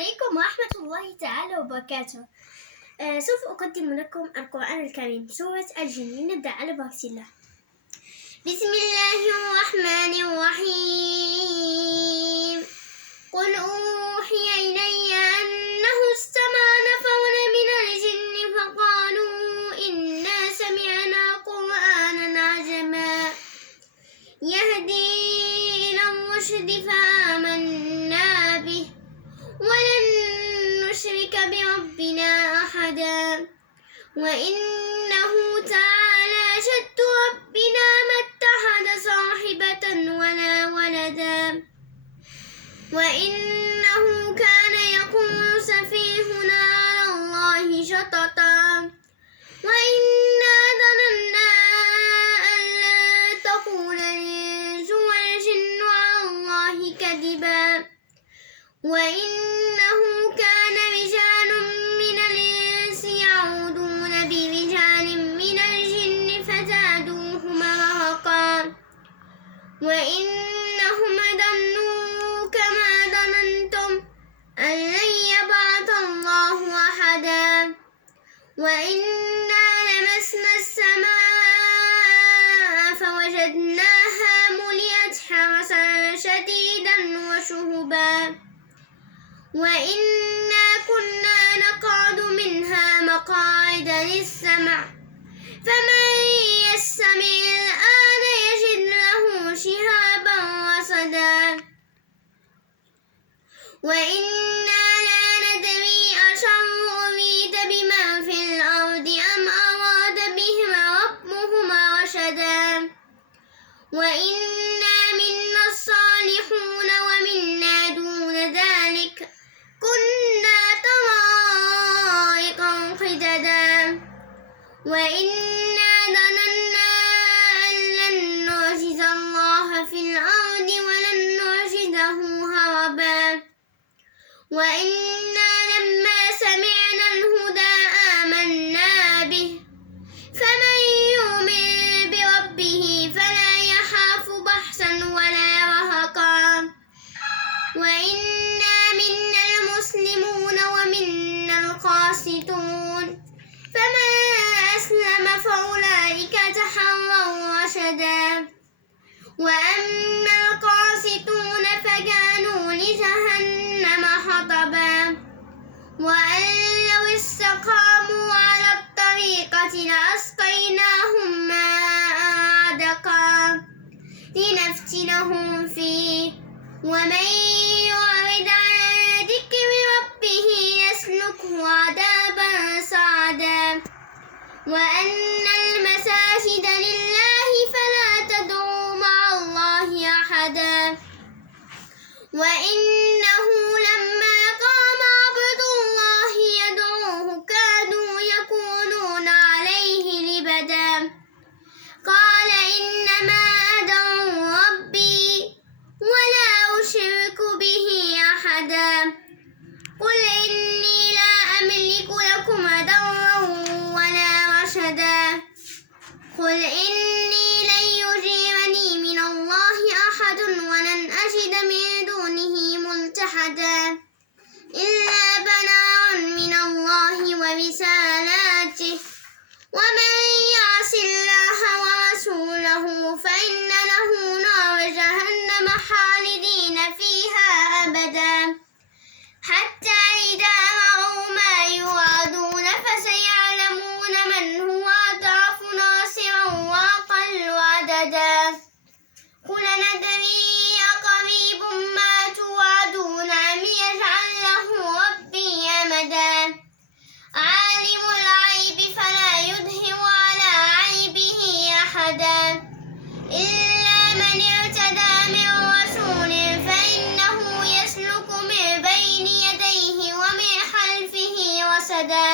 عليكم ورحمة الله تعالى وبركاته. سوف أقدم لكم القرآن الكريم سورة الجن. نبدأ على بركة الله. بسم الله الرحمن الرحيم. قل أوحي إلي أنه استمع نفر من الجن فقالوا إنا سمعنا قرآنا عجبا يهدي إلى الرشد فآمنا به ولن نشرك بربنا أحدا وإنه تعالى جد ربنا ما اتخذ صاحبة ولا ولدا وإنه كان يقول سفيهنا على الله شططا وإنا ظننا أن لن تقول الإنس والجن على الله كذبا وإنه كان رجال من الإنس يعوذون برجال من الجن فزادوهم رهقا وإنهم ظنوا كما ظننتم أن لن يبعث الله أحدا وإنا لمسنا السماء فوجدناها ملئت حرسا شديدا وشهبا وإنا كنا نقعد منها مقاعد للسمع فمن يستمع الآن يجد له شهابا رصدا وإنا لا ندري أشر أريد بمن في الأرض أم أراد بهم ربهم رشدا وإنا منا الصالحون ومنا دون ذلك كنا طرائقا قددا وإنا ظننا أن لن نعجز الله في الأرض ولن نعجزه هربا وإنا لما سمعنا الهدى آمنا به فمن يؤمن بربه فلا يخاف بخسا ولا رهقا وإنا منا المسلمون ومنا القاسطون فمن أسلم فأولئك تحروا رشدا وأما القاسطون فكانوا لجهنم حطبا وأن لو استقاموا على الطريقة لأسقيناهم ماء عذقا لنفتنهم فيه ومن يعرض عن ذكر ربه يسلكه عذابا صعدا وأن المساجد لله فلا تدعوا مع الله أحدا وإنه لما قام عبد الله يدعوه كادوا يكونون عليه لبدا قال إنما أدعو ربي ولا أشرك به أحدا قل إني لا أملك لكم ضرا ولا رشدا قل إني لن يجيرني من الله أحد ولن أجد من دونه ملتحدا إلا بلاغا من الله ورسالاته ومن يعص الله ورسوله فإن له نار جهنم خالدين فيها أبدا حتى إذا رأوا ما يوعدون فسيعلمون من هو أضعف ناصرا وأقل عددا قل ندري أقريب ما توعدون أم يجعل له ربي أمدا عالم الغيب فلا يظهر على غيبه أحدا إلا من ارتدى من رسول فإنه يسلك من بين يديه ومن خلفه رصدا